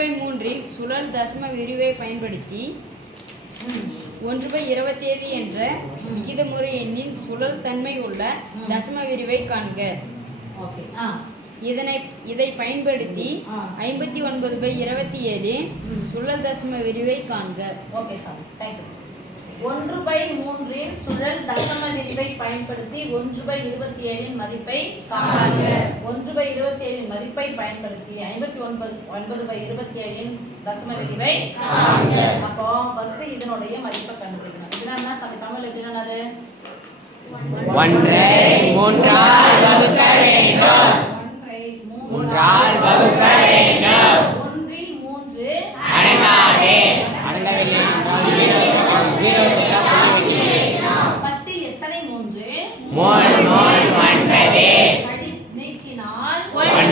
1/3 சுழல் தசம விரிவை பயன்படுத்தி 1/27 என்ற விகிதமுறை எண்ணின் சுழல் தன்மை உள்ள தசம விரிவை காண்க. இதை பயன்படுத்தி 59/27 சுழல் தசம விரிவை காண்க. ஓகே சாமி, தேங்க்யூ. 1/3 சுழல் தசம விரிவை பயன்படுத்தி 1/27 மதிப்பை காண்க. 1/27 மதிப்பை பயன்படுத்தி 59/27 தசம விரிவை காண்க. அப்போ ஃபர்ஸ்ட் இதனுடைய மதிப்பை கண்டுபிடிக்கணும். இதுனா என்ன சாமி, தமிழ்ல எப்படி என்னது? 1 3ஆல் வகுக்க வேண்டும். 1 3ஆல் வகுக்க வேண்டும். 1இல் 3 அடங்காதே. அடங்கவில்லை. 0 10இல் எத்தனை 3? 3 9. கடி நீக்கினால் 1.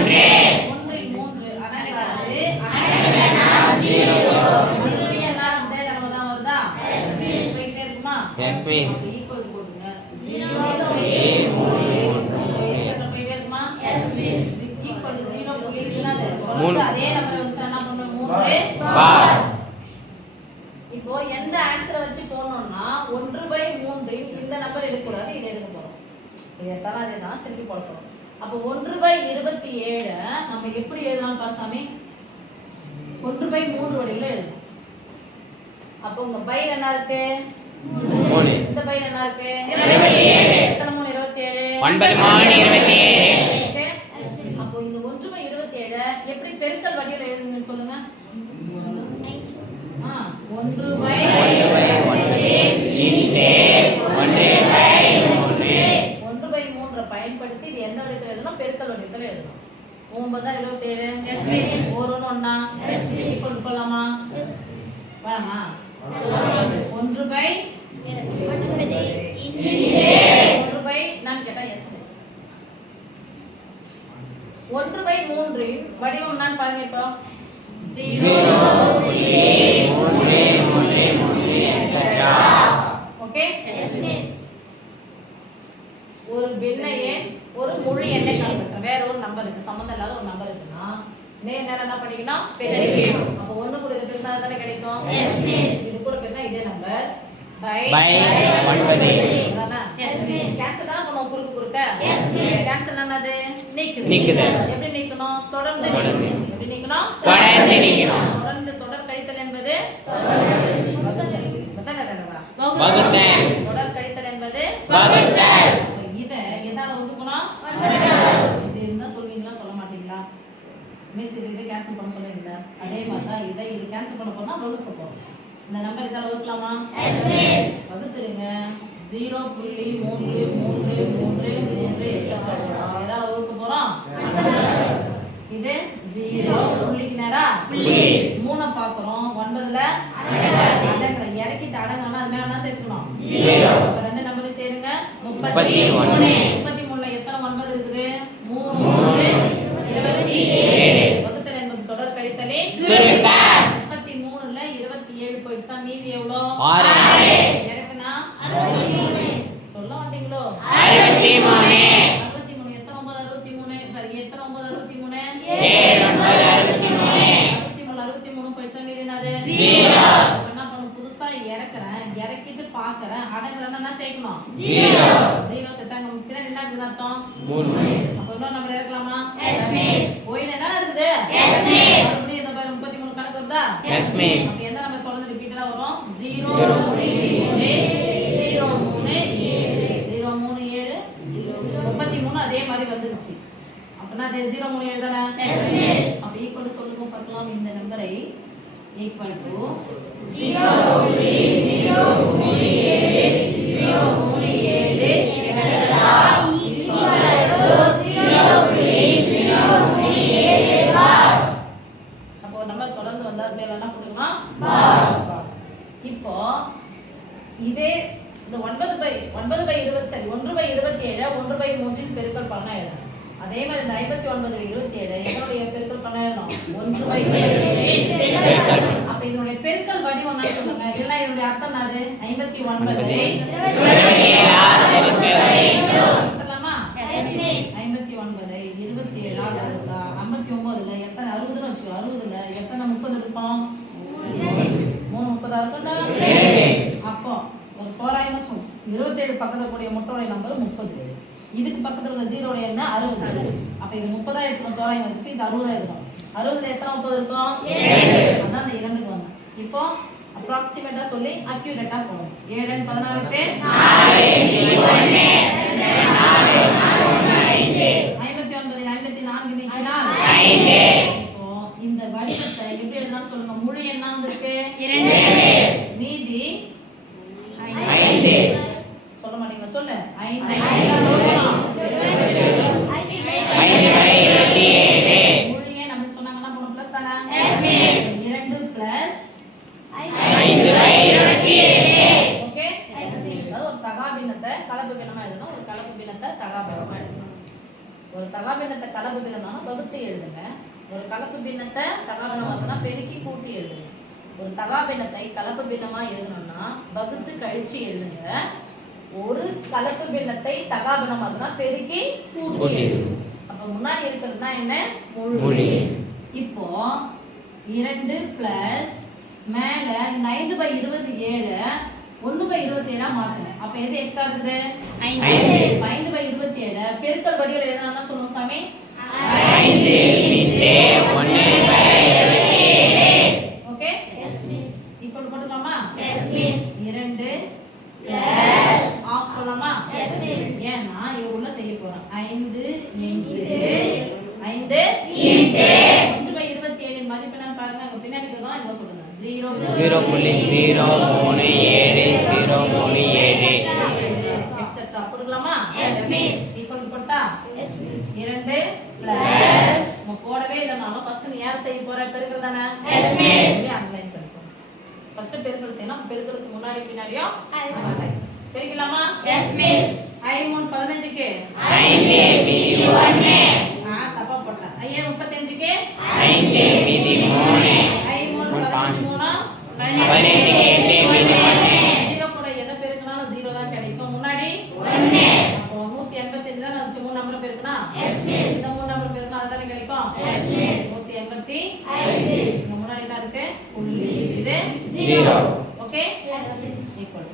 1இல் 3 அடங்காது. அடங்கலனா 0. 0 எல்லாம் இந்த தடவை தான் வருதா? போயிட்டே இருக்குமா? S miss. ஈக்குவல் போடுங்க. 0 போயிட்டே இருக்குமா? S miss. ஈக்குவல் 0 புள்ளி என்னது? அதே நம்பர் வச்சா என்ன பண்ணணும்? 3 பார். இப்போ எந்த ஆன்சரை வச்சு போனோம்னா 1/3 இந்த நம்பர் எடுக்க கூடாது, இதை எடுக்க போறோம். இதெல்லாம் அதேதான் திருப்பி போட போறோம். அப்போ 1/27 நம்ம எப்படி எழுதலாம் பாசாமி? 1/3 வடிவில எழுதலாம். அப்போ உங்க பைல் என்ன இருக்கு? 3. இந்த பைல் என்ன இருக்கு? 27. எத்தனை 3 27? 9 3 27. ஓகே. அப்போ இந்த 1/27 எப்படி பெருக்கல் வடிவில எழுதுங்க சொல்லுங்க. 1/3 பயன்படுத்தி இது எந்த வடிவத்தில் எழுதணும்? பெருக்கல் வடிவத்தில் எழுதணும். 9 27. Yes miss. 1 1 yes miss. Equal பண்ணலாமா? Yes miss. வேணாமா? 1/1 நான் கேட்டா எஸ் மிஸ். 1/3 இன் வடிவம் என்னன்னு பாருங்க. இப்போ 0 ஓகே. Yes miss. ஒரு பின்ன எண் ஒரு முழு எண்ணை காண்பிச்சோம். வேற ஒரு நம்பர் இருக்கு, சம்பந்தம் இல்லாத ஒரு நம்பர் இருக்குன்னா நேரா என்ன பண்ணிக்கணும்? பெருக்கணும். அப்ப 1 கூட இது பெருக்கினா தானே கிடைக்கும்? Yes miss. இது கூட பெருக்கினா இதே நம்பர் பை 9. அதானே? Yes miss. கேன்சல் தான பண்ணுவோம் குறுக்கு குறுக்க. Yes miss. கேன்சல் என்னது? நீக்குது. எப்படி நீக்கணும்? தொடர்ந்து நீக்கணும். எப்படி நீக்கணும்? தொடர்ந்து நீக்கணும். தொடர்ந்து தொடர் கழித்தல் என்பது வகுத்தல். தொடர் கழித்தல் என்பது வகுத்தல். இத எதால வகுக்கணும்? இது என்ன சொல்வீங்களா சொல்ல மாட்டீங்களா? மிஸ் இது கேன்சல் பண்ண சொல்றீங்களா? அதே மாதிரி தான் இதை இது கேன்சல் பண்ண போறோம்னா வகுக்க போறோம். இந்த நம்பர் இதால வகுக்கலாமா? Yes miss. வகுத்துருங்க. 0.3333 எதால வகுக்க போறோம்? இது 0 புள்ளிக்கு நேரா புள்ளி 3 பாக்குறோம். 9ல அடங்கல இறக்கிட்டு அடங்கனா அது மேல என்ன சேர்க்கணும்? 0. அப்ப ரெண்டு நம்பரை சேருங்க. 33. 33ல எத்தனை 9 இருக்குது? 3 27. வகுத்தல் என்பது தொடர் கழித்தலே சுருக்கம். 33ல 27 போயிடுச்சா? மீதி எவ்வளவு? 6. இறக்குனா 63. சொல்ல மாட்டீங்களோ? 63. 63 எத்தனை 9 63? சரி எத்தனை 9 63? 7 9 63. 63 போயிடுச்சா? மீதி என்னது? 0. என்ன பண்ணணும்? புதுசா இறக்குறேன், இறக்கிட்டு பாக்குறேன், அடங்கலன்னா என்ன சேர்க்கணும்? 0 சேர்த்தாங்க. பின்னாடி என்ன இருக்குது அர்த்தம்? 3. அப்ப இன்னொரு நம்பர் இறக்கலாமா? Yes miss. போயினே தான இருக்குது? Yes miss. மறுபடியும் இந்த பாரு 33 கணக்கு வருதா? Yes miss. அப்ப எந்த நம்பர் தொடர்ந்து ரிப்பீட்டடா வரும்? 0 3 0 3 7 0 3 7 33 அதே மாதிரி வந்துருச்சு. அப்பனா அது 0 3 7 தானே? Yes miss. அப்ப ஈக்குவல் சொல்லுங்க பார்க்கலாம். இந்த நம்பரை ஈக்குவல் டு 0 3 0 3 7 0 3 7 அப்போ நம்ம தொடர்ந்து வந்தா மேல என்ன பண்ணுமா? இப்போ இதே இந்த 9/20 சரி 1/27 1/3 பெருக்கல் பண்ண எழுதணும். அதே மாதிரி இந்த 59/27 இதனுடைய பெருக்கல் பண்ண எழுதணும். 1/27. அப்ப இதனுடைய பெருக்கல் வடிவம் என்ன சொல்லுங்க? இதெல்லாம் இதனுடைய அர்த்தம் என்னது? 59 எஸ் மிஸ். 59 27 ஆல் 59ல எத்தனை 60ன்னு வச்சுக்கோ. 60ல எத்தனை முட்டோடைய நம்பர் 30. இதுக்கு பக்கத்துல உள்ள 0 உடைய என்ன 60. அப்ப இது 30 எடுக்கணும் தோராயம் வந்துட்டு இது 60 எடுக்கணும். 60ல எத்தனை 30 இருக்கும்? 2. அதான் அந்த 2க்கு வந்தோம். இப்போ அப்ராக்ஸிமேட்டா சொல்லி அக்யூரேட்டா போடணும். 7 and 14க்கு 4 1 இப்போ இந்த வடிவத்தை எப்படி எழுதலாம் சொல்லுங்க. முழு எண்ணா வந்திருக்கு 2. மீதி 5. சொல்ல மாட்டீங்களா? சொல்லு. 5 முழு எண் நம்ம சொன்னாங்கன்னா போன பிளஸ் தானா? 2 பிளஸ் 5/27. ஓகே? அதாவது ஒரு தகாபின்னத்தை கலப்பு பின்னமா எழுதணும். ஒரு கலப்பு பின்னத்தை தகாபின்னமா எழுதணும். ஒரு தகாபின்னத்தை கலப்பு பின்னம்னா வகுத்து எழுதுங்க. ஒரு கலப்பு பின்னத்தை தகாபின்னமா இருந்தா பெருக்கி கூட்டி எழுதுங்க. ஒரு தகாபின்னத்தை கலப்பு பின்னமா எழுதணும்னா வகுத்து கழிச்சு எழுதுங்க. ஒரு கலப்பு பின்னத்தை தகாபின்னமா இருந்தா பெருக்கி கூட்டி எழுதுங்க. அப்ப முன்னாடி இருக்கிறதுனா என்ன? முழு. இப்போ 2 பிளஸ் மேல 5/27 1/27 மாத்துங்க. அப்ப எது எக்ஸ்ட்ரா இருக்குது? 5/27 பெருக்கல் வடிவில் எழுதணும்னா சொல்லுங்க சாமி. 5 × 1/27. ஓகே? ஈக்குவல் போட்டுக்கலாமா? 2 பிளஸ் ஆஃப் பண்ணலாமா? ஏன்னா இது உள்ள செய்ய போறோம். 5 × 1/27 மதிப்பு என்னன்னு பாருங்க. அங்க பின்னாடி தான் இங்க சொல்லுங்க. 0.037 எக்ஸெட்ரா போட்டுக்கலாமா? ஈக்குவல் போட்டா 2 பிளஸ் நம்ம போடவே இல்லனாலும் ஃபர்ஸ்ட் நீ யார் செய்ய போற? பெருக்கல் தானே? அண்டர்லைன் பண்ணிக்கோ. ஃபர்ஸ்ட் பெருக்கல் செய்யணும். பெருக்கலுக்கு முன்னாடி பின்னாடியோ பெருக்கலாமா? I3 15க்கு 5/1 தப்பா போட்டேன். I3 35க்கு 5/3 I3 15 0 கூட எதை பெருக்கினாலும் 0 தான் கிடைக்கும். முன்னாடி 1. அப்போ 185 தான் வந்துச்சு. 3 நம்பர் பெருக்கினா இந்த 3 நம்பர் பெருக்கினா அதுதானே கிடைக்கும். 185 இங்க முன்னாடி என்ன இருக்கு? புள்ளி. இது 0. ஓகே? ஈக்குவல்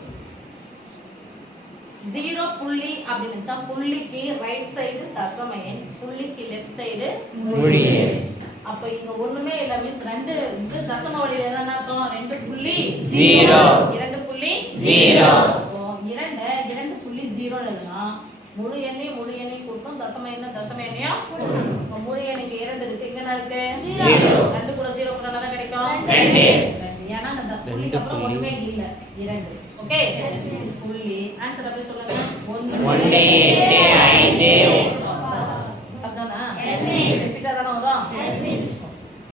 0 புள்ளி அப்படினுச்சா புள்ளிக்கு ரைட் சைடு தசம எண், புள்ளிக்கு லெஃப்ட் சைடு முழு எண். அப்ப இங்க ஒண்ணுமே இல்ல மிஸ். 2 இது தசம வடிவம் என்ன அர்த்தம்? 2.0 2.0. அப்போ 2.0 எழுதனா முழு எண்ணையும் முழு எண்ணையும் கொடுக்கும். தசம எண்ணையும் கொடுக்கும். அப்ப முழு எண்ணுக்கு 2 இருக்கு. இங்க என்ன இருக்கு? 2 கூட 0 கூட என்ன கிடைக்கும்? 2. ஏன்னா அந்த புள்ளிக்கு அப்புறம் ஒண்ணுமே இல்ல. 2. ஓகே? புள்ளி ஆன்சர் அப்படியே சொல்லுங்க. 1